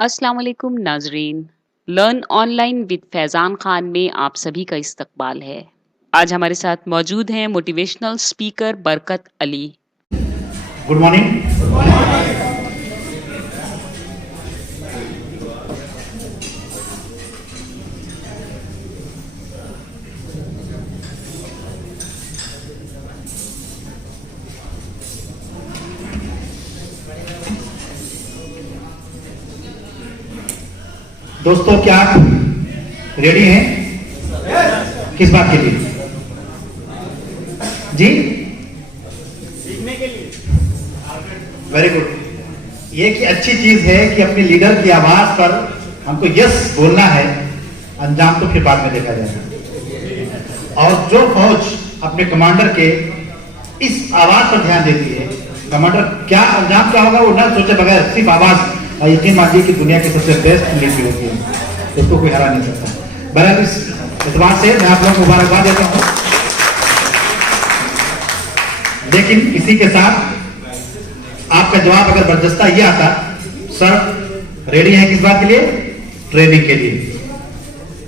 अस्सलाम वालेकुम नाजरीन। Learn online with Faizan Khan में आप सभी का इस्तकबाल है। आज हमारे साथ मौजूद हैं motivational speaker Barkat Ali. Good morning. दोस्तों, क्या आप रेडी हैं? किस बात के लिए जी? सीखने के लिए। Very good. ये की अच्छी चीज है कि अपने लीडर की आवाज पर हमको यस बोलना है, अंजाम तो फिर बाद में देखा जाएगा। और जो फौज अपने कमांडर के इस आवाज पर ध्यान देती है, कमांडर क्या अंजाम क्या होगा वो ना सोचे बगैर सिर्फ आवाज, और यकीन मानिए कि दुनिया की सबसे बेस्ट मिलिट्री होती है, उसको कोई हरा नहीं सकता। बहरहाल इस एतबार से मैं आप लोगों को मुबारकबाद देता हूं। लेकिन इसी के साथ आपका जवाब अगर बरजस्ता ये आता, सर रेडी है किस बात के लिए? ट्रेनिंग के लिए।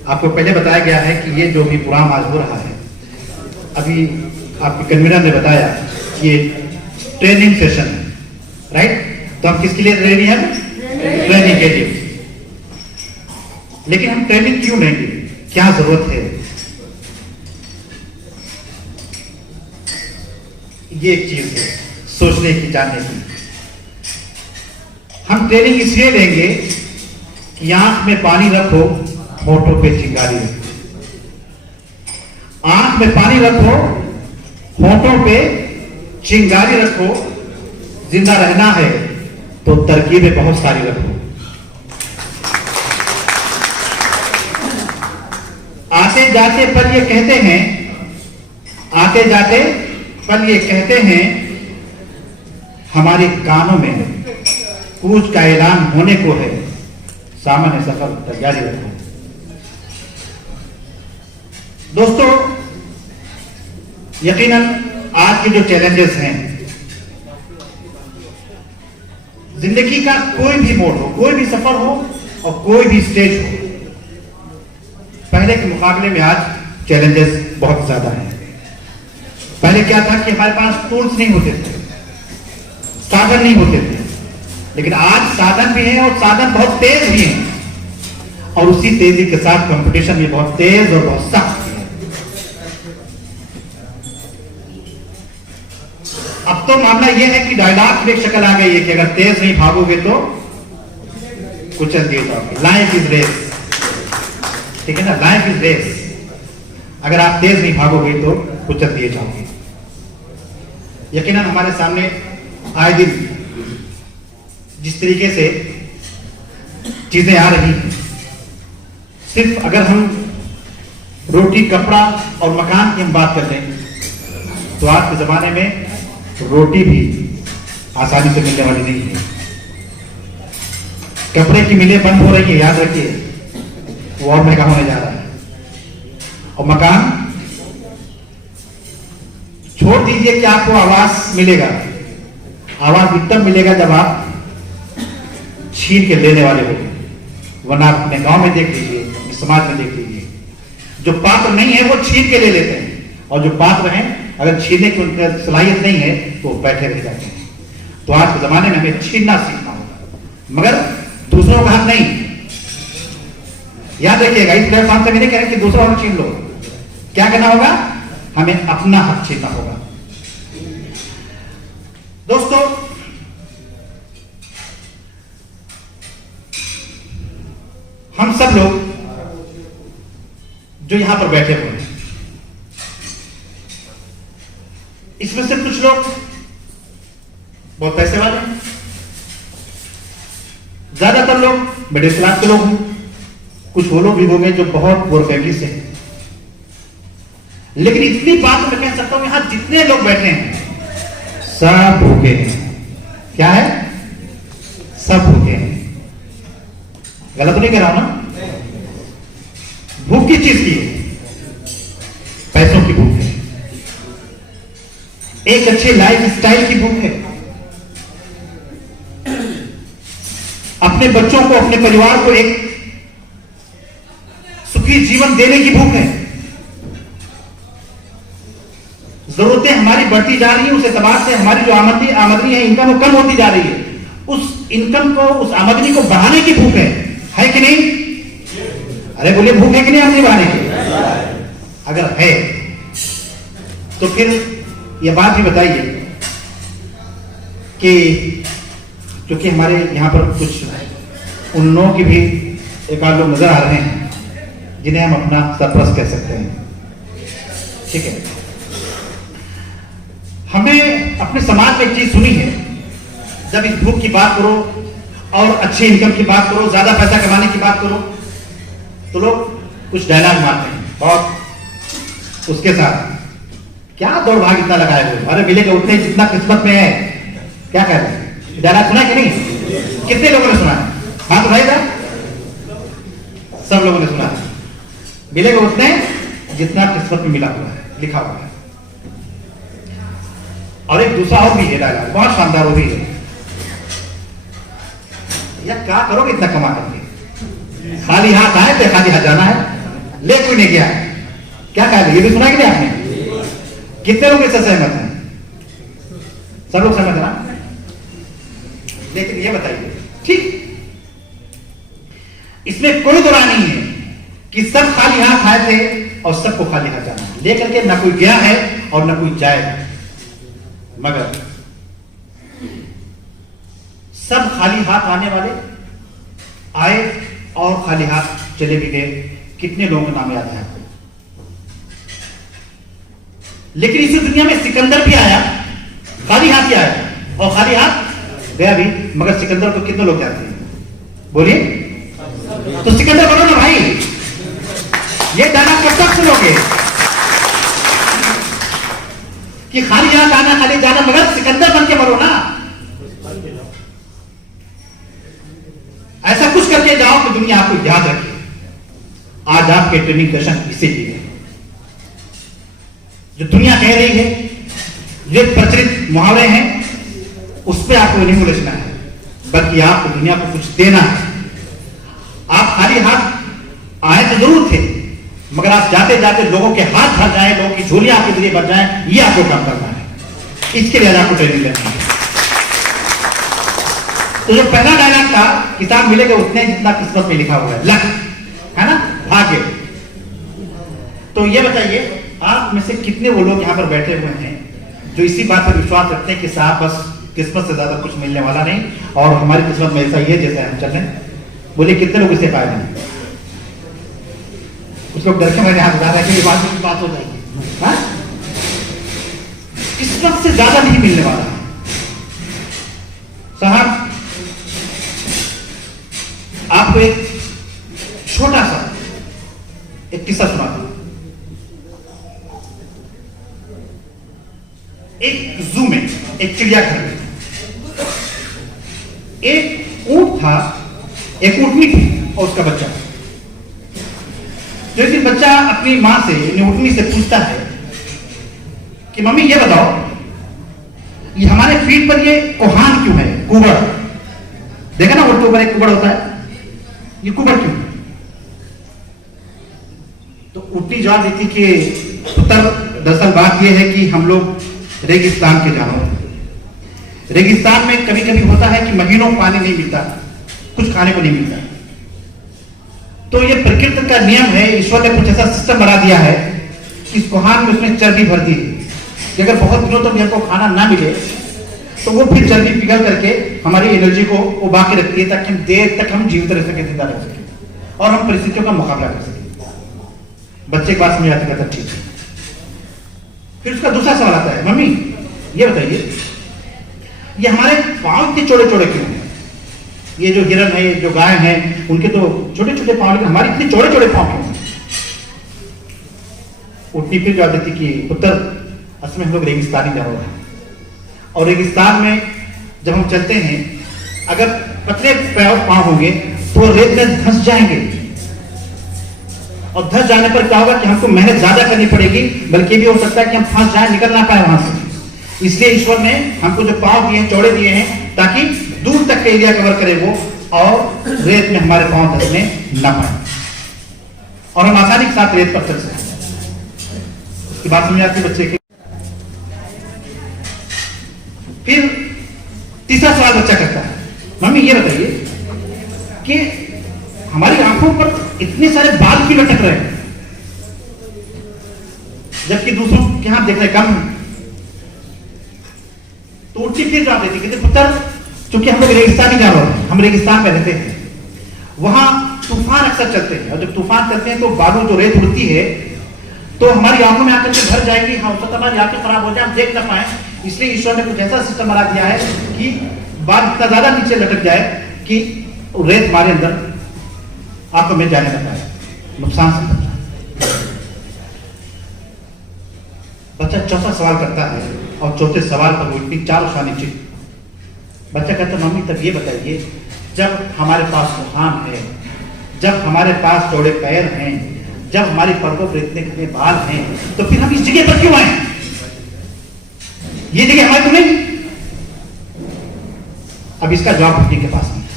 आपको पहले बताया गया है कि ये जो भी प्रोग्राम आज हो रहा है, अभी आपके कन्वीनर ने बताया कि ये ट्रेनिंग सेशन है, राइट? तो हम किसके लिए रेडी हैं? ट्रेनिंग के लिए। लेकिन हम ट्रेनिंग क्यों लेंगे? क्या जरूरत है? ये एक चीज है सोचने की, जानने की। हम ट्रेनिंग इसलिए लेंगे कि आंख में पानी रखो, होठों पे चिंगारी रखो। आंख में पानी रखो, होठों पे चिंगारी रखो। जिंदा रहना है तो तरकीबें बहुत सारी रखो। आते जाते पल ये कहते हैं, आते जाते पल ये कहते हैं, हमारे कानों में कूच का ऐलान होने को है, सामान्य सफर तैयारी रखो। दोस्तों, यकीनन आज के जो चैलेंजेस हैं, जिंदगी का कोई भी मोड़ हो, कोई भी सफर हो और कोई भी स्टेज हो, पहले के मुकाबले में आज चैलेंजेस बहुत ज्यादा हैं। पहले क्या था कि हमारे पास टूल्स नहीं होते थे, साधन नहीं होते थे, लेकिन आज साधन भी हैं और साधन बहुत तेज भी हैं, और उसी तेजी के साथ कंपटीशन भी बहुत तेज और बहुत सख्त है। अब तो मामला यह है कि डायलॉग की एक शक्ल आ गई है कि अगर तेज नहीं भागोगे तो कुचल दिए जाओगे। लाइफ इज रेस, ठीक है ना? Life is race. अगर आप तेज नहीं भागोगे तो कुचल दिए जाओगे। यकीनन हमारे सामने आए दिन जिस तरीके से चीजें आ रही हैं, सिर्फ अगर हम रोटी, कपड़ा और मकान की हम बात कर लें तो आज के जमाने में रोटी भी आसानी से मिलने वाली नहीं है। कपड़े की मिलें बंद हो रही है, याद रखिए, वो और महंगा होने जा रहा है। और मकान छोड़ दीजिए कि आपको आवास मिलेगा, आवास भी तब मिलेगा जब आप छीन के लेने वाले हो। वरना आप अपने गांव में देख लीजिए, अपने समाज में देख लीजिए, जो पात्र नहीं है वो छीन के ले लेते हैं, और जो पात्र हैं अगर छीनने की उनकी सलाहियत नहीं है तो बैठे रह जाते हैं। तो आज के जमाने में हमें छीनना सीखना होगा, मगर दूसरों का हक नहीं। याद रखिएगा, इस प्लेटफॉर्म से मैंने कहा कि दूसरा हक छीन लो। क्या करना होगा? हमें अपना हक छीनना होगा। दोस्तों, हम सब लोग जो यहां पर बैठे हुए हैं, इसमें से कुछ लोग बहुत पैसे वाले हैं, ज्यादातर लोग मिडिल क्लास के लोग हैं, कुछ वो लोग भी होंगे जो बहुत पुअर फैमिली से हैं। लेकिन इतनी बात मैं कह सकता हूं, यहां जितने लोग बैठे हैं सब भूखे हैं। क्या है? सब भूखे हैं। गलत तो नहीं कह रहा हूं ना? भूख किस चीज की है? पैसों की भूख है, एक अच्छे लाइफ स्टाइल की भूख है, अपने बच्चों को, अपने परिवार को एक सुखी जीवन देने की भूख है। जरूरतें हमारी बढ़ती जा रही है, उस एतबार से हमारी जो आमदनी है, इनकम वो कम होती जा रही है। उस इनकम को, उस आमदनी को बढ़ाने की भूख है कि नहीं? अरे बोलिए, भूख है कि नहीं आमदनी बढ़ाने की? अगर है तो फिर यह बात भी बताइए कि क्योंकि हमारे यहां पर कुछ उन लोगों की भी एक आध लोग नजर आ रहे हैं जिन्हें हम अपना सरपरस्त कह सकते हैं, ठीक है। हमने अपने समाज में एक चीज सुनी है, जब इस भूख की बात करो और अच्छे इनकम की बात करो, ज्यादा पैसा कमाने की बात करो, तो लोग कुछ डायलॉग मारते हैं बहुत उसके साथ, क्या दौड़ भाग इतना लगाए हुए, अरे मिलेगा उतने जितना किस्मत में है, क्या कह रहे हैं? डायलॉग सुना कि नहीं? कितने लोगों ने सुना है? हाथ उठाइएगा। सब लोगों ने सुना है, मिलेगा उतने जितना किस्मत में मिला हुआ है, लिखा हुआ है। और एक दूसरा और भी है डायलॉग, बहुत शानदार वो भी है, यार क्या करोगे इतना कमा करके, खाली हाथ आए तो खाली हाथ जाना है, ले कोई नहीं गया, क्या कह रहे? ये भी सुना कि नहीं आपने? कितने लोग इससे सहमत हैं? सब लोग सहमत है ना? लेकिन ये बताइए, ठीक, इसमें कोई दो राय नहीं है कि सब खाली हाथ आए थे और सबको खाली हाथ जाना है, लेकर के ना कोई गया है और ना कोई जाएगा, मगर सब खाली हाथ आने वाले आए और खाली हाथ चले भी गए। कितने लोगों के नाम याद है आपको? लेकिन इस दुनिया में सिकंदर भी आया, खाली हाथ ही आया और खाली हाथ गया भी, मगर सिकंदर को कितने लोग जानते हैं? बोलिए, तो सिकंदर बनो ना भाई। ये डायलॉग कब तक सुनोगे कि खाली हाथ आना खाली जाना, मगर सिकंदर बन के मरो ना। ऐसा कुछ करके जाओ कि दुनिया आपको याद रखे। आज आपके ट्रेनिंग सेशन इसीलिए जो दुनिया कह रही है, जो प्रचलित मुहावरे हैं, उस पर आपको नहीं उलझना है, बल्कि आपको दुनिया को कुछ देना है। आप खाली हाथ आए तो जरूर थे, मगर आप जाते जाते लोगों के हाथ भर जाए, लोगों की झोलियां आपके लिए भर जाए, ये आपको काम करना है। इसके लिए आपको ट्रेनिंग लेना है। तो जो पहला डायलॉग था, किताब मिलेगा उतने जितना किस्मत में लिखा हुआ है, लक है ना, भाग्य। तो ये बताइए, आप में से कितने वो लोग यहां पर बैठे हुए हैं जो इसी बात पर विश्वास रखते हैं कि साहब बस किस्मत से ज्यादा कुछ मिलने वाला नहीं और हमारी किस्मत में ऐसा ही है जैसे हम चल रहे हैं? बोले, कितने लोग इसे पाए नहीं? कुछ लोग डर के मैंने हाथ उठा रहे हैं कि बात हो जाएगी। हाँ, किस्मत से ज्यादा नहीं मिलने वाला साहब। आपको एक छोटा सा एक किस्सा सुनाता हूं। एक जू में, एक चिड़ियाघर में एक ऊंट था, एक ऊंटनी थी और उसका बच्चा। जो एक बच्चा अपनी मां से, ऊंटनी से पूछता है कि मम्मी ये बताओ, ये हमारे फीट पर ये कोहान क्यों है, कुबड़? देखा ना, ऊंट के ऊपर एक कुबड़ होता है, ये कुबड़ क्यों? तो ऊंटनी जवाब देती कि पुत्र, दरअसल बात यह है कि हम लोग रेगिस्तान के जानवर हैं। रेगिस्तान में कभी कभी होता है कि महीनों पानी नहीं मिलता, कुछ खाने को नहीं मिलता। तो ये प्रकृति का नियम है, ईश्वर ने कुछ ऐसा सिस्टम बना दिया है कि इस कोहान में उसमें चर्बी भर दी है कि अगर बहुत दिनों तक हमको खाना ना मिले तो वो फिर चर्बी पिघल करके हमारी एनर्जी को उबा के रखती है, ताकि देर तक हम जीवित रह सके, जिंदा रह सके और हम परिस्थितियों का मुकाबला कर सके। बच्चे के पास में आते कहता ठीक है। फिर उसका दूसरा सवाल आता है, मम्मी ये बताइए, ये हमारे पांव इतने चौड़े चौड़े क्यों हैं? ये जो हिरन है, जो गाय है, उनके तो छोटे छोटे पांव, लेकिन हमारे इतने चौड़े चौड़े पांव क्यों हैं? ऊँटनी फिर जवाब देती कि पुत्र, असल में हम लोग रेगिस्तानी जानवर हैं और रेगिस्तान में जब हम चलते हैं, अगर पतले पांव होंगे तो रेत में धंस जाएंगे और धंस जाने पर क्या होगा कि हमको मेहनत ज्यादा करनी पड़ेगी, बल्कि भी हो सकता है कि हम फंस जाए, निकल ना पाए वहां से। इसलिए ईश्वर ने हमको जो पांव दिए हैं, चौड़े दिए हैं, ताकि दूर तक का एरिया कवर करे वो, और रेत में हमारे पांव धसने न पाए और हम आसानी के साथ रेत पर चल सकें। उसकी बात समझ आती बच्चे की। फिर तीसरा सवाल बच्चा करता है, मम्मी ये बताइए कि हमारी आंखों पर इतने सारे बाल क्यों लटक रहे हैं जबकि दूसरों के यहां देख रहे कम है। तो उल्टी फिर जवाब देती कहते पुत्र, चूंकि हम लोग रेगिस्तानी जानवर हैं, हम रेगिस्तान में रहते हैं, वहां तूफान अक्सर चलते हैं और जब तूफान चलते हैं तो बालू जो रेत उड़ती है तो हमारी आंखों में आकर के भर जाएगी, हम तो हमारी आंखें खराब हो जाए, हम देख ना पाए। इसलिए ईश्वर ने कुछ ऐसा सिस्टम बना दिया है कि बाल इतना ज्यादा नीचे लटक जाए कि रेत हमारे अंदर आंखों में जाने लगता है, नुकसान से बचता है। बच्चा चौथा सवाल करता है और चौथे सवाल पर वो इतनी चार उठा नीचे। बच्चा कहता है मम्मी तब ये बताइए, जब हमारे पास मुहान है, जब हमारे पास चौड़े पैर हैं, जब हमारी पलकों पर इतने कितने बाल हैं, तो फिर हम इस जगह पर क्यों आए? ये जगह हमारी तो नहीं। अब इसका जवाब बच्चे के पास नहीं है।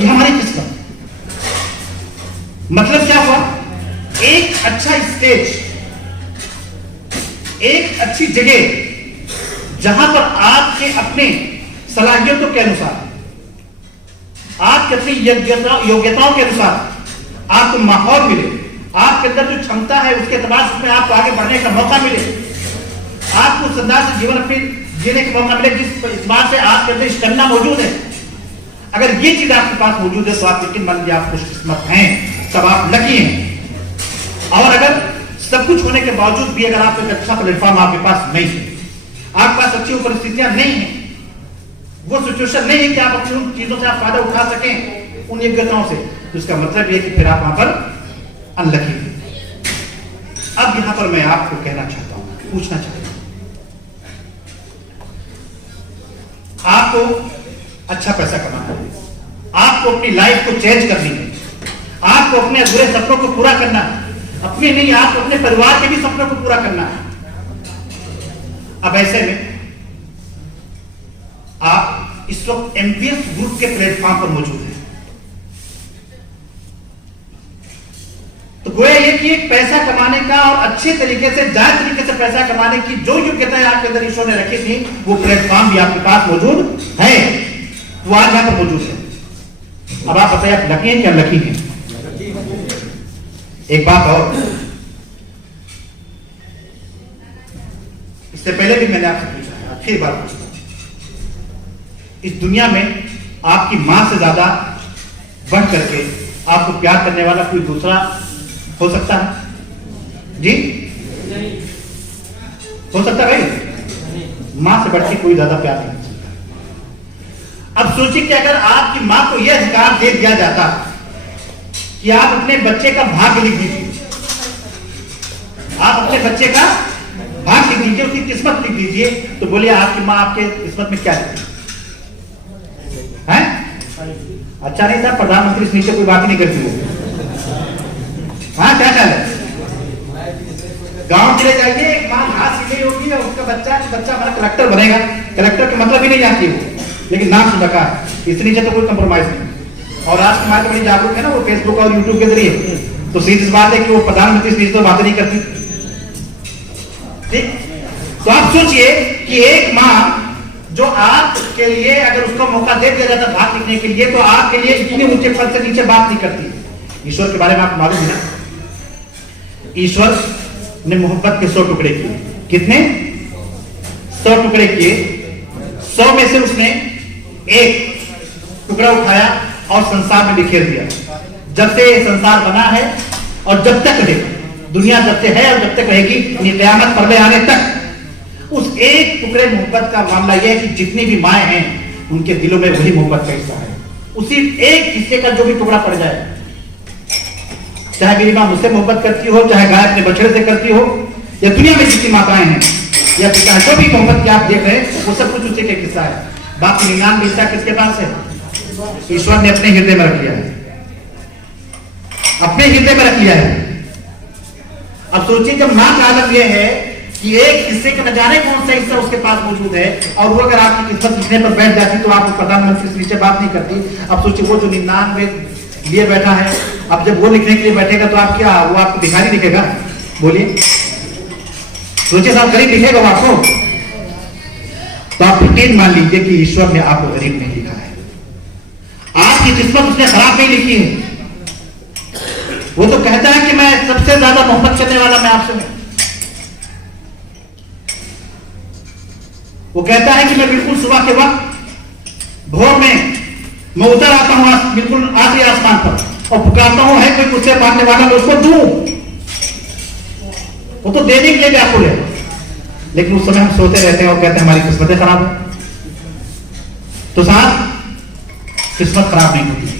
ये हमारी किस्मत। मतलब क्या हुआ? एक अच्छा स्टेज, एक अच्छी जगह जहां पर आपके अपने सलाहियतों के अनुसार, आपके अपनी योग्यताओं के अनुसार आपको माहौल मिले, आपके अंदर जो क्षमता है उसके एतबार से उसमें आपको आगे बढ़ने का मौका मिले, आपको उस अंदाज से जीवन अपने जीने का मौका मिले जिस एतबार से आपके अंदर स्टेमिना मौजूद है। अगर ये चीज आपके पास मौजूद है तो आप यकीन मान लीजिए आप खुशकिस्मत हैं, तब आप लकी हैं। और अगर सब कुछ होने के बावजूद भी अगर आपको एक अच्छा प्लेटफॉर्म आपके पास नहीं है, आपके पास अच्छी परिस्थितियां नहीं है, वो सिचुएशन नहीं है कि आप अपनी उन चीजों से आप फायदा उठा सकें, उन योग्यताओं से, तो इसका मतलब यह कि फिर आप वहां पर अनलकी हैं। अब यहां पर मैं आपको कहना चाहता हूं, पूछना चाहता हूं, आपको अच्छा पैसा कमाना है, आपको अपनी लाइफ को चेंज करनी है, आपको अपने अधूरे सपनों को पूरा करना है, अपने नहीं आपको अपने परिवार के भी सपनों को पूरा करना है। अब ऐसे में आप इस वक्त एमपीएस ग्रुप के प्लेटफॉर्म पर मौजूद हैं। तो गोया ये कि पैसा कमाने का और अच्छे तरीके से जायज तरीके से पैसा कमाने की जो योग्यताएं आपके अंदर ईश्वर ने रखी थी, वो प्लेटफॉर्म भी आपके पास मौजूद है, वो आज यहां पर मौजूद है। अब आप बताइए आप लकी हैं क्या लकी हैं? एक बात और, इससे पहले भी मैंने आपसे पूछा है, फिर बात पूछता हूं, इस दुनिया में आपकी मां से ज्यादा बढ़ करके आपको प्यार करने वाला कोई दूसरा हो सकता है? जी नहीं हो सकता भाई? मां से बढ़ के कोई ज्यादा प्यार नहीं हो सकता। अब सोचिए कि अगर आपकी मां को यह अधिकार दे दिया जाता कि आप अपने बच्चे का भाग्य लिख दीजिए, आप अपने बच्चे का भाग्य लिख दीजिए, उसकी किस्मत लिख दीजिए, तो बोलिए आपकी मां आपके किस्मत में क्या लिखी है? अच्छा नहीं था, प्रधानमंत्री से नीचे कोई बात नहीं करती हो। हाँ क्या ख्याल है? गांव चले जाइए, एक मां घास सीखी होगी और उसका बच्चा हमारा कलेक्टर बनेगा, कलेक्टर का मतलब ही नहीं जानती वो, लेकिन नाम सुन रखा है, इससे नीचे तो कोई कंप्रोमाइज नहीं। और आज समाज बड़ी जागरूक है ना, वो फेसबुक और यूट्यूब के जरिए, तो सीधी बात है कि वो प्रधानमंत्री से नीचे तो बातें नहीं करती। ठीक, तो आप सोचिए कि एक मां जो आपके लिए अगर उसको मौका दे दिया जाता भाग लिखने के लिए, तो आपके लिए इतने ऊंचे पद से नीचे बात नहीं करती। ईश्वर के बारे में आपको मालूम है ना, ईश्वर ने मोहब्बत के 100 टुकड़े किए। कितने? 100 टुकड़े किए। 100 में से उसने एक टुकड़ा उठाया और संसार में बिखेर दिया। जब से ये संसार बना है और जब तक रहे, दुनिया जब से है और जब तक रहेगी, क़यामत परले आने तक, उस एक टुकड़े मोहब्बत का मामला यह है कि जितनी भी माएं हैं उनके दिलों में वही मोहब्बत का हिस्सा है। उसी एक हिस्से का जो भी टुकड़ा पड़ जाए, चाहे मेरी मां मुझसे मोहब्बत करती हो, चाहे गाय अपने बछड़े से करती हो, या दुनिया में जितनी माताएं हैं या पिता, जो भी मोहब्बत की आप देख रहे हैं, वो सब कुछ उसी का हिस्सा है। बाकी 99 हिस्सा किसके पास है? ईश्वर ने अपने हृदय में रख लिया है, अपने हृदय में रख लिया है। अब सोचिए, जब मां का आलम यह है कि एक हिस्से का न जाने कौन सा हिस्सा उसके पास मौजूद है, और वो अगर आपकी किस्मत लिखने पर बैठ जाती तो आप प्रधानमंत्री से नीचे बात नहीं करती। अब सोचिए वो जो 99 लिए बैठा है, अब जब वो लिखने के लिए बैठेगा तो आप क्या, वो आपको भिखारी लिखेगा? बोलिए, सोचिए साहब, गरीब लिखेगा वो आपको? तो आप यकीन मान लीजिए कि ईश्वर ने आपको गरीब नहीं लिखा है, आपकी किस्मत उसने खराब नहीं लिखी है। वो तो कहता है कि मैं सबसे ज्यादा मोहब्बत करने वाला मैं आपसे हूं। वो कहता है कि मैं बिल्कुल सुबह के वक्त भोर में मैं उतर आता हूं बिल्कुल आखिरी आसमान पर और पुकारता हूं, है कोई मुझसे मांगने वाला, मैं उसको दूं। वो तो देने के लिए व्याकुल है, लेकिन उस समय हम सोते रहते हैं और कहते हैं हमारी किस्मतें खराब है। तो साहब, किस्मत खराब नहीं होती है।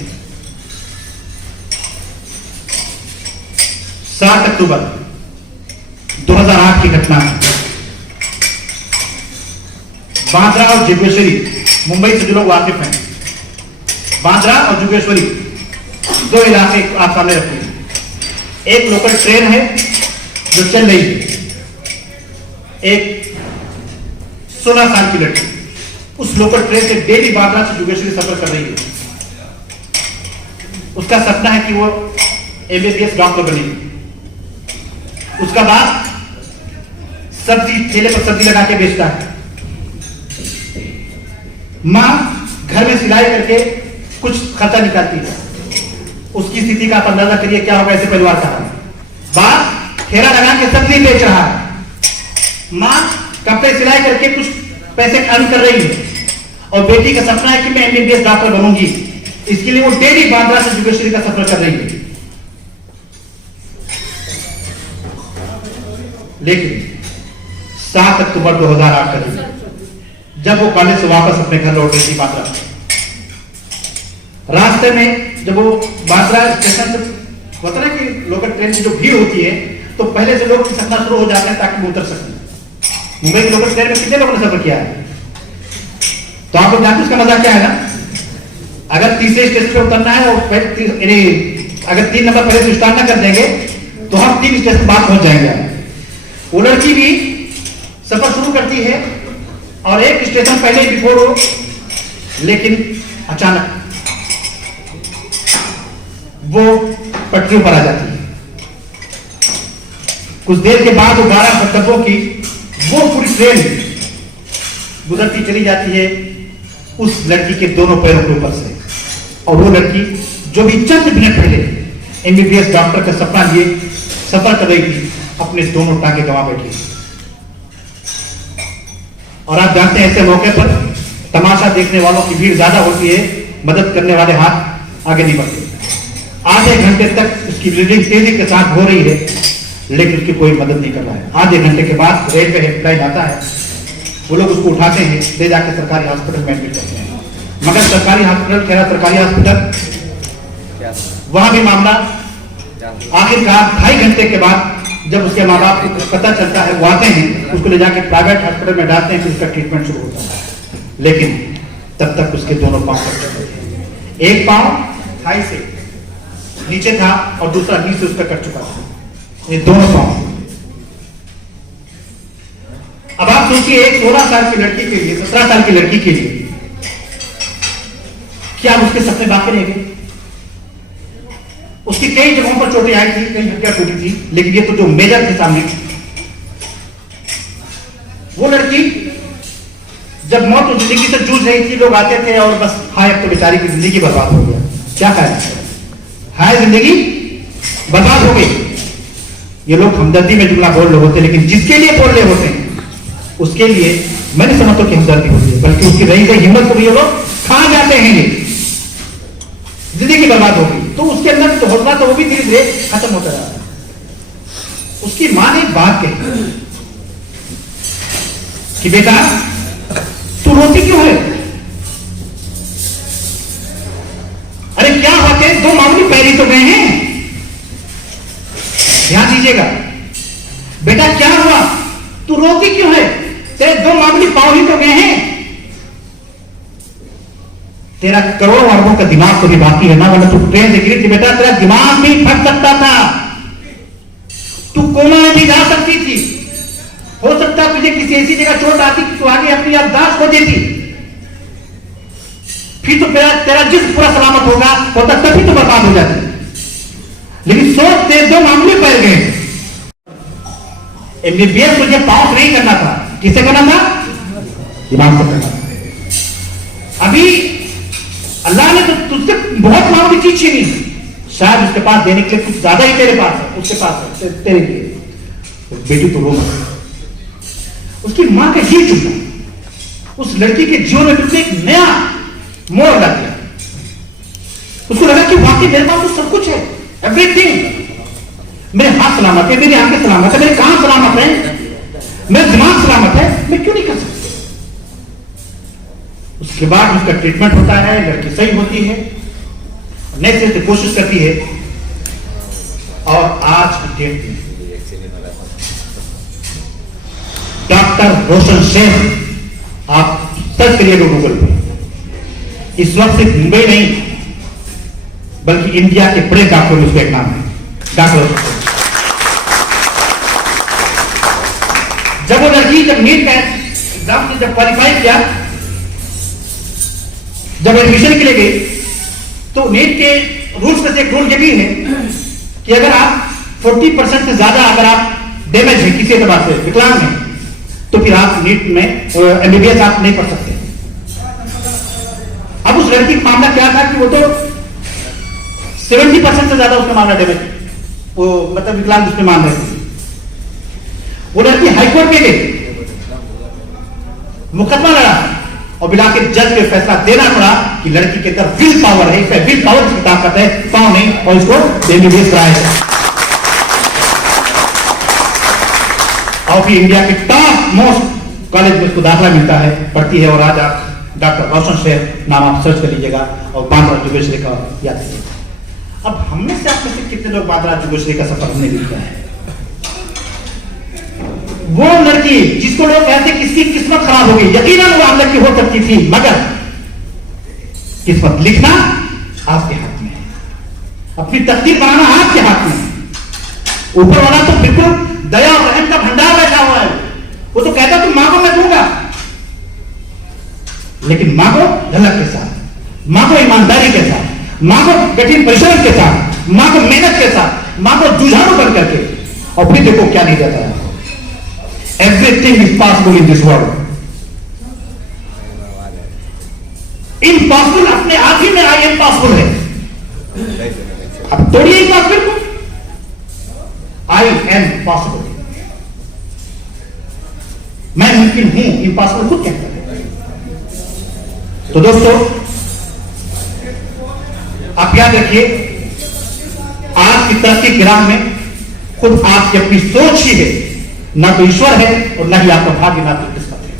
7 अक्टूबर 2008 की घटना है। बांद्रा और जोगेश्वरी, मुंबई से जो लोग वाकिफ हैं, बांद्रा और जोगेश्वरी 2 इलाके आप सामने रखते हैं। एक लोकल ट्रेन है जो चल रही है, एक 16 साल की लड़की उस लोकल ट्रेन से डेली बांद्रा से जोगेश्वरी सफर कर रही है। उसका सपना है कि वो एमबीबीएस डॉक्टर बनेगी। उसका बाप सब्जी ठेले पर सब्जी लगा के बेचता है, मां घर में सिलाई करके कुछ खर्चा निकालती है। उसकी स्थिति का आप अंदाजा करिए क्या होगा ऐसे परिवार का। बाप ठेला लगा के सब्जी बेच रहा है, मां कपड़े सिलाई करके कुछ पैसे अर्न कर रही है, और बेटी का सपना है कि मैं एमबीबीएस डॉक्टर बनूंगी। इसके लिए वो डेली बांद्रा से जोगेश्वरी का सफर कर रही है। लेकिन 7 अक्टूबर 2008 का दिन, जब वो कॉलेज से वापस अपने घर लौट रही थी बांद्रा, रास्ते में जब वो बांद्रा स्टेशन से होता है कि लोकल ट्रेन की जो भीड़ होती है, तो पहले से लोग खिसकना शुरू हो जाते हैं ताकि वो उतर सकें। मुंबई की लोकल ट्रेन में कितने लोगों ने सफर किया है? तो आप लोग जानते उसका मजा क्या है ना? अगर तीसरे स्टेशन पे उतरना है और अगर 3 नंबर पहले से स्टार्ट ना कर देंगे तो हम 3 स्टेशन बाद पहुंच जाएंगे। वो लड़की भी सफर शुरू करती है और एक स्टेशन पहले बिफोर हो, लेकिन अचानक वो पटरियों पर आ जाती है। कुछ देर के बाद वो 12 डब्बों की वो पूरी ट्रेन गुजरती चली जाती है उस लड़की के दोनों पैरों के ऊपर से, और वो लड़की जो भी चंद मिनट पहले एमबीबीएस डॉक्टर का सपना लिए सफर कर रही थी, अपने दोनों टांगे गंवा बैठी। और आप जानते हैं ऐसे मौके पर तमाशा देखने वालों की भीड़ ज्यादा होती है, मदद करने वाले हाथ आगे नहीं बढ़ते। आधे घंटे तक उसकी ब्लीडिंग तेजी के साथ हो रही है, लेकिन उसकी कोई मदद नहीं कर रहा है। आधे घंटे के बाद रेलवे हेल्पलाइन आता है, वो लोग उसको उठाते हैं, ले जाकर सरकारी हॉस्पिटल में एडमिट करते हैं। मगर सरकारी हॉस्पिटल, खेरा सरकारी हॉस्पिटल, वहां भी मामला आखिरकार 2.5 घंटे के बाद जब उसके माँ बाप को पता चलता है, वो आते हैं, उसको ले जाके प्राइवेट हॉस्पिटल में डालते हैं, फिर उसका ट्रीटमेंट शुरू होता है। लेकिन तब तक उसके दोनों पांव कट चुके थे। एक पांव थाई से नीचे था और दूसरा नीचे से उसका कट चुका था, ये दोनों पांव। अब आप सोचिए, एक 16 साल की लड़की के लिए, 17 साल की लड़की के लिए क्या उसके सपने बाकी रह गए? उसकी कई जगहों पर चोटें आई थी, कई हड्डियां टूटी थी, लेकिन ये तो जो मेजर थे सामने, वो लड़की जब मौत और जिंदगी से जूझ रही थी, लोग आते थे और बस हाय अब तो बेचारी की जिंदगी बर्बाद हो गया, क्या कहें, हाय जिंदगी बर्बाद हो गई। ये लोग हमदर्दी में जुमला बोल रहे होते, लेकिन जिसके लिए बोल रहे होते हैं उसके लिए मैं नहीं समझता कि हमदर्दी होती है, बल्कि उसकी रही गई हिम्मत को भी ये लोग खा जाते हैं। ये जिंदगी बर्बाद हो गई तो उसके अंदर तो हौसला तो वो भी धीरे धीरे खत्म होता जा रहा है। उसकी मां ने एक बात कही कि बेटा तू रोती क्यों है? अरे क्या बात है, 2 मामूली पैरी तो गए हैं, ध्यान दीजिएगा। बेटा क्या हुआ, तू रोती क्यों है? तेरे 2 मामूली पांव ही तो गए हैं। तेरा करोड़ों अरबों का दिमाग तो भी बाकी है ना, वरना तू ट्रेन से गिरी थी बेटा, तेरा दिमाग भी फट सकता था, तू कोमा में भी जा सकती थी, हो सकता है तुझे किसी ऐसी जगह चोट आती कि तू आगे अपनी याददाश्त खो देती, फिर तो तेरा जिस्म पूरा सलामत होगा, तभी तो बर्बाद हो जाती। लेकिन सोच तेरे दो मामले फैल गए। एमबीबीएस तुझे पास नहीं करना था, किसे करना था? इमाम से करना था। अभी अल्लाह ने तो तुझसे बहुत मामूली चीज छीनी, शायद उसके पास देने के लिए कुछ ज्यादा ही तेरे पास है, उसके पास है तेरे लिए। तो बेटी तो रो मत। उसकी मां का ये जुमला उस लड़की के जीवन में बिल्कुल एक नया मोड़ लग गया। उसको लगा कि वाकई मेरे पास तो सब कुछ है, एवरीथिंग। मेरे हाथ सलामत है, मेरी आंखें सलामत है, मेरे कान सलामत है, मेरा दिमाग सलामत है, मैं क्यों नहीं कर सकती? उसके बाद उसका ट्रीटमेंट होता है, लड़की सही होती है, नेक्स्ट से कोशिश करती है, और आज की डेट में डॉक्टर रोशन शेख, आप सर्च करिएगा गूगल पे, इस वक्त सिर्फ मुंबई नहीं बल्कि इंडिया के बड़े डॉक्टर में उसका एक नाम है, डॉक्टर। जब वो लड़की जब नीट का एग्जाम से जब क्वालिफाई किया, जब एडमिशन के लिए गई, तो नीट के रूल्स में से एक रूल ये भी है कि अगर आप 40% से ज्यादा अगर आप डैमेज है किसी एतबार से, विकलांग है, तो फिर आप नीट में एमबीबीएस आप नहीं पढ़ सकते। अब उस लड़की का मामला क्या था कि वो तो 70% से ज्यादा उसका मामला डैमेज, वो मतलब विकलांग उसमें मान रहे थे। वो लड़की हाईकोर्ट में गई, मुकदमा लड़ा, और बिला के जज के फैसला देना पड़ा कि लड़की के अंदर विल पावर है, इसमें विल पावर की ताकत है, पाँव नहीं, और इसको एमबीबीएस कराया जाए। और फिर इंडिया के टॉप मोस्ट कॉलेज में उसको दाखिला मिलता है, पढ़ती है, और आज आप डॉक्टर रोशन शेख नाम आप सर्च कर लीजिएगा और बांद्रा जुगेश्वरी का याद कीजिएगा। अब हम में से आप में से कितने लोग बांद्रा जुगेश्वरी का सफर हमने भी किया है? वो लड़की जिसको लोग कहते कि इसकी किस्मत खराब हो गई, यकीनन वो आम लड़की हो सकती थी, मगर किस्मत लिखना आपके हाथ में है, अपनी तकदीर बनाना आपके हाथ में है। ऊपर वाला तो बिल्कुल दया और रहम का भंडार बैठा हुआ है, वो तो कहता तुम मांगो मैं दूंगा, लेकिन मांगो धलक के साथ, मांगो ईमानदारी के साथ, मांगो कठिन परिश्रम के साथ, मांगो मेहनत के साथ, मांगो जुझारू बन करके, और फिर देखो क्या नहीं जाता है। Everything is possible in this world. Impossible अपने आप ही में आई एम पॉसिबल है। अब तोड़िए इम्पॉसिबल को, आई एम पॉसिबल, मैं मुमकिन हूं, इम्पॉसिबल खुद कहता है। तो दोस्तों आप याद रखिए, आज की तरक्की की राह में खुद आपकी अपनी सोच ही है, ना तो ईश्वर है और ना ही आपका भाग्य, ना तो किस्मत है।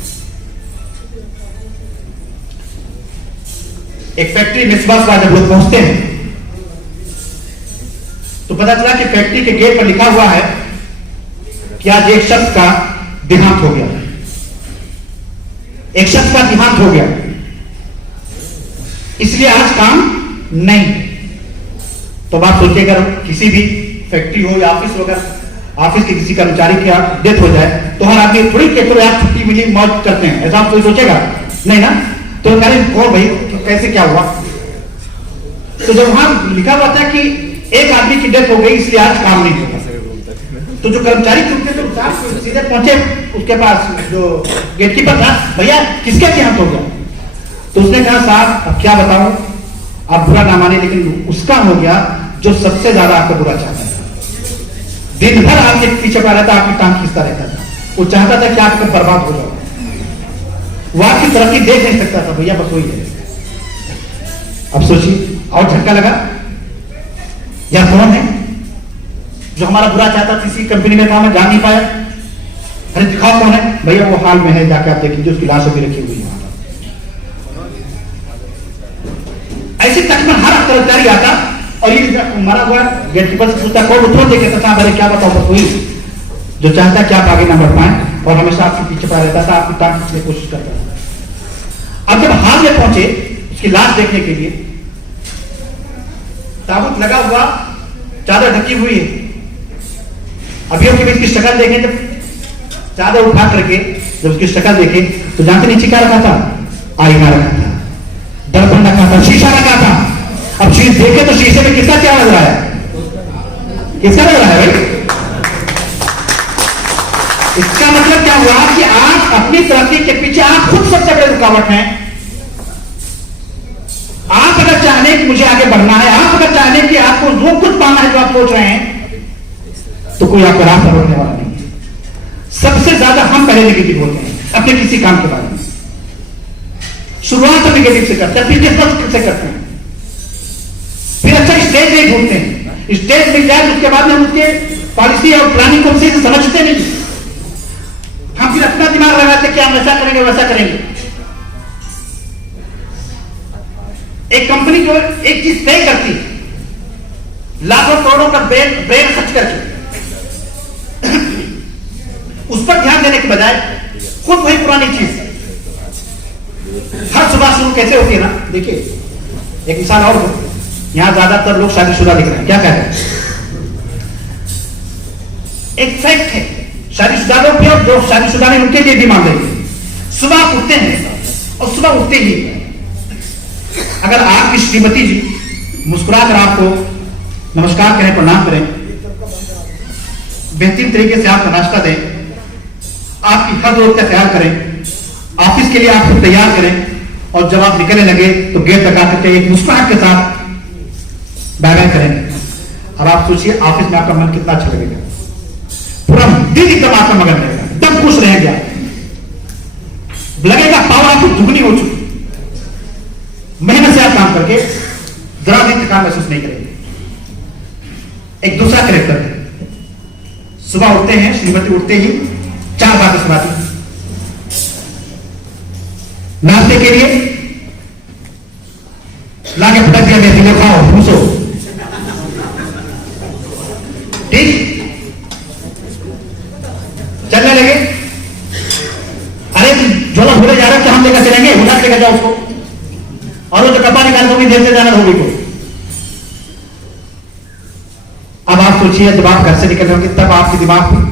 एक फैक्ट्री में सुबह सुबह जब लोग पहुंचते हैं तो पता चला कि फैक्ट्री के गेट पर लिखा हुआ है कि आज एक शख्स का देहांत हो गया, एक शख्स का देहांत हो गया, इसलिए आज काम नहीं। तो बात सोचिए, अगर किसी भी फैक्ट्री हो या ऑफिस हो, अगर ऑफिस के किसी कर्मचारी की डेथ हो जाए तो हर आदमी थोड़ी के तो यार छुट्टी मिली मौज करते हैं, ऐसा आप कोई सोचेगा नहीं ना। तो कह कौन भाई कैसे क्या हुआ? तो जब वहां लिखा हुआ था कि एक आदमी की डेथ हो गई इसलिए आज काम नहीं होगा, तो जो कर्मचारी थे तो सीधे पहुंचे उसके पास, जो गेटकीपर था, भैया किसका देहांत हो गया? तो उसने कहा साहब अब क्या बताऊं, आप बुरा ना माने लेकिन उसका हो गया जो सबसे ज्यादा आपको बुरा चाहता था, दिन भर आपके पीछे पड़ा रहता, आपकी टांग खींचता रहता था, वो चाहता था कि आप बर्बाद हो जाओ, वो आपकी तरक्की देख नहीं सकता था, भैया बस वही है। अब सोचिए और झटका लगा, यह कौन है जो हमारा बुरा चाहता, किसी कंपनी में काम जा नहीं पाया? अरे दिखाओ कौन है? भैया वो हाल में है, जाके आप देख लीजिए, उसकी लाश भी रखी हुई है। ऐसे तकरीबन हर कर्मचारी आता और ये मरा हुआ गेटकीपर से पूछता, कौन उत्तर दे कहता था, अरे क्या बताओ, बस वही जो चाहता कि आप आगे ना बढ़ पाए और हमेशा आपके पीछे पड़ा रहता था, आपकी टांग खींचने की कोशिश करता था। अब जब हाल में पहुंचे उसकी लाश देखने के लिए, ताबूत लगा हुआ, चादर ढकी हुई है, अभी की इसकी शक्ल देखें जब चादर उठा करके जब उसकी शक्ल देखे तो जानते नीचे क्या रखा था? आईना रखा था, दर्पण रखा था, शीशा रखा था। अब शीश देखे तो शीशे में किसका क्या लग रहा है? किसका लग रहा है भाई? इसका मतलब क्या हुआ कि आप अपनी तरक्की के पीछे आप खुद सबसे बड़े रुकावट हैं। आप अगर चाहने कि मुझे आगे बढ़ना है, आप अगर चाहने कि आपको जो कुछ पाना है जो आप सोच रहे हैं, तो कोई आपका रास्ता रोकने वाला नहीं है। सबसे ज्यादा हम पहले निगेटिव होते हैं अपने किसी काम के बारे में। शुरुआत तो निगेटिव से करते हैं, फिर किस से करते हैं, फिर अच्छा स्टेज नहीं ढूंढते हैं। स्टेज मिल जाए तो उसके बाद में हम उसके पॉलिसी और प्लानिंग को सही से समझते नहीं। हम फिर अपना दिमाग लगाते कि हम ऐसा करेंगे वैसा करेंगे। एक कंपनी जो एक चीज तय करती है, लाखों करोड़ों का ब्रेन खर्च करके उस पर ध्यान देने के बजाय खुद वही पुरानी चीज हर सुबह शुरू कैसे होती है ना। देखिए एक मिसाल और हो, यहां ज्यादातर लोग शादीशुदा दिख रहे हैं, क्या कहते हैं? एक फैक्ट है, शादीशुदा लोग भी और जो शादीशुदा नहीं उनके लिए भी मान लेंगे। सुबह उठते हैं और सुबह उठते ही अगर आपकी श्रीमती जी मुस्कुराकर आपको नमस्कार करें, प्रणाम करें, बेहतरीन तरीके से आपका नाश्ता दें, आपकी हर जरूरत का ख्याल करें, ऑफिस के लिए आपको तैयार करें, और जब आप निकलने लगे तो गेट लगा करके एक मुस्कुराहट के साथ बाय बाय करेंगे। अब आप सोचिए ऑफिस में आपका मन कितना अच्छा लगेगा, पूरा दिन एकदम आपका मगन रहेगा, एकदम खुश रहेंगे आप, लगेगा पावर आपकी दुगनी हो चुकी, मेहनत से आप काम करके जरा भी थकान महसूस नहीं करेंगे। एक दूसरा कैरेक्टर है, सुबह उठते हैं, श्रीमती उठते ही 4 बातें सुनाती हैं। नाश्ते के लिए लाके फटक दिया, मेरे लिए खाओ घूसो, ठीक, चलने लगे। अरे झोला भूले जा रहे हो, क्या हम लेकर चलेंगे? उठा लेकर जाओ उसको, और वो जो डब्बा निकाल को भी देर से जाना होगी को। अब आप सोचिए जब आप घर से निकल रहे होंगे तब आपके दिमाग में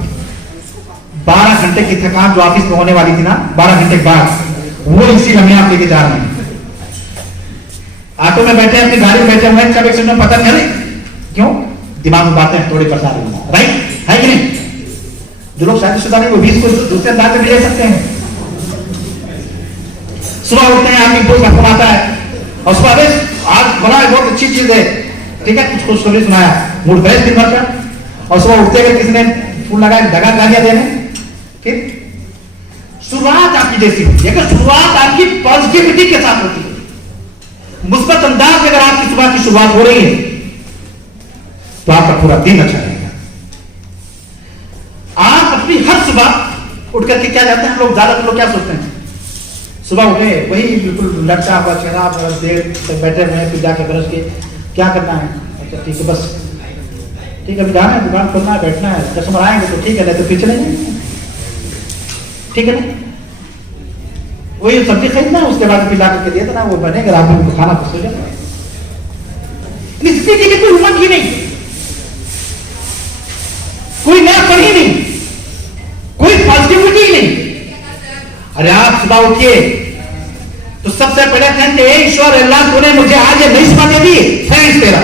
12 घंटे की थकान जो ऑफिस में होने वाली थी ना, 12 घंटे के बाद वो इसी लम्हे आप लेके जा रहे हैं। ऑटो में बैठे, अपनी गाड़ी में बैठे हुए, कब एक सेकंड में पता नहीं, क्यों दिमाग में बातें थोड़ी परेशान होना, राइट है कि नहीं? जो लोग शादीशुदा नहीं वो भी इसको दूसरे अंदाज में ले सकते हैं। सुबह उठते हैं, आदमी कोई फोन आता है और सुबह आज बड़ा बहुत अच्छी चीज है, ठीक है, कुछ खुशखबरी सुनाया, मूड फ्रेश दिन भर का, और सुबह उठते हुए किसी ने फूल लगाया, दगा गालियां देने, फिर शुरुआत आपकी जैसी होती है। अगर शुरुआत आपकी पॉजिटिविटी के साथ होती है, मुस्बत अंदाज में अगर आपकी सुबह की शुरुआत हो रही है तो आपका पूरा दिन अच्छा रहेगा। आप अपनी हर सुबह उठ करके क्या जाते हैं, लोग ज्यादातर लोग क्या सोचते हैं, सुबह उठे वही बिल्कुल लड़का हुआ चेहरा, देर तक बैठे हुए हैं, फिर जाके ब्रश के क्या करना है, अच्छा ठीक है बस ठीक है, अभी जाना है, दुकान खोलना है, बैठना है, कस्टमर आएंगे तो ठीक है, नहीं तो फिर चलेंगे, ठीक है ना। वही सब्जी खरीदना है, उसके बाद फिर ला करके दे देना, वो बनेगा, आप उनको खाना खुश हो जाएगा। इसके लिए कोई उम्र ही नहीं, कोई नया पढ़ ही नहीं, कोई पॉजिटिविटी ही नहीं। अरे आप सुबह उठिए तो सबसे पहले कहते हैं ईश्वर अल्लाह तूने मुझे आज ये नई सुबह दे दी, थैंक्स तेरा,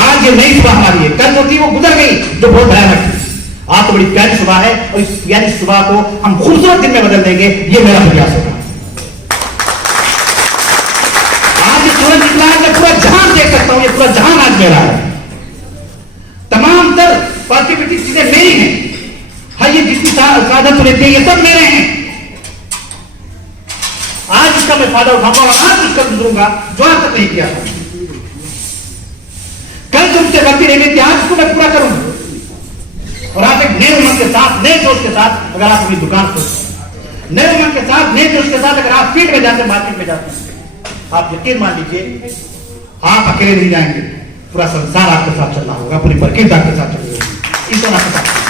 आज ये नई सुबह हमारी है, कल जो थी वो गुजर गई जो बहुत भयानक थी, आज तो बड़ी प्यारी सुबह है और इस प्यारी सुबह को हम खूबसूरत दिन में बदल देंगे, ये मेरा प्रयास होगा। आज सूरज निकला है, मैं पूरा जहान देख सकता हूं, ये पूरा जहान आज मेरा है, तमाम तर पॉजिटिविटी चीजें मेरी हैं, हाँ ये जितनी साधन तूने दिए ये सब मेरे हैं, आज इसका मैं फायदा उठाऊंगा और आज उसका गुजरूंगा जो आज तक नहीं किया था। कल तुमसे गलती रह गई थी, आज उसको मैं पूरा करूंगा। और आप एक नए उमंग के साथ, नए जोश के साथ अगर आप अपनी दुकान खोलते, नए उमंग के साथ, नए जोश के साथ अगर आप फील्ड में जाते, मार्केट में जाते हैं, आप यकीन मान लीजिए आप अकेले नहीं जाएंगे, पूरा संसार आपके साथ चलना होगा, पूरी प्रकृति आपके साथ चल रही होगी, ईश्वर आपके साथ।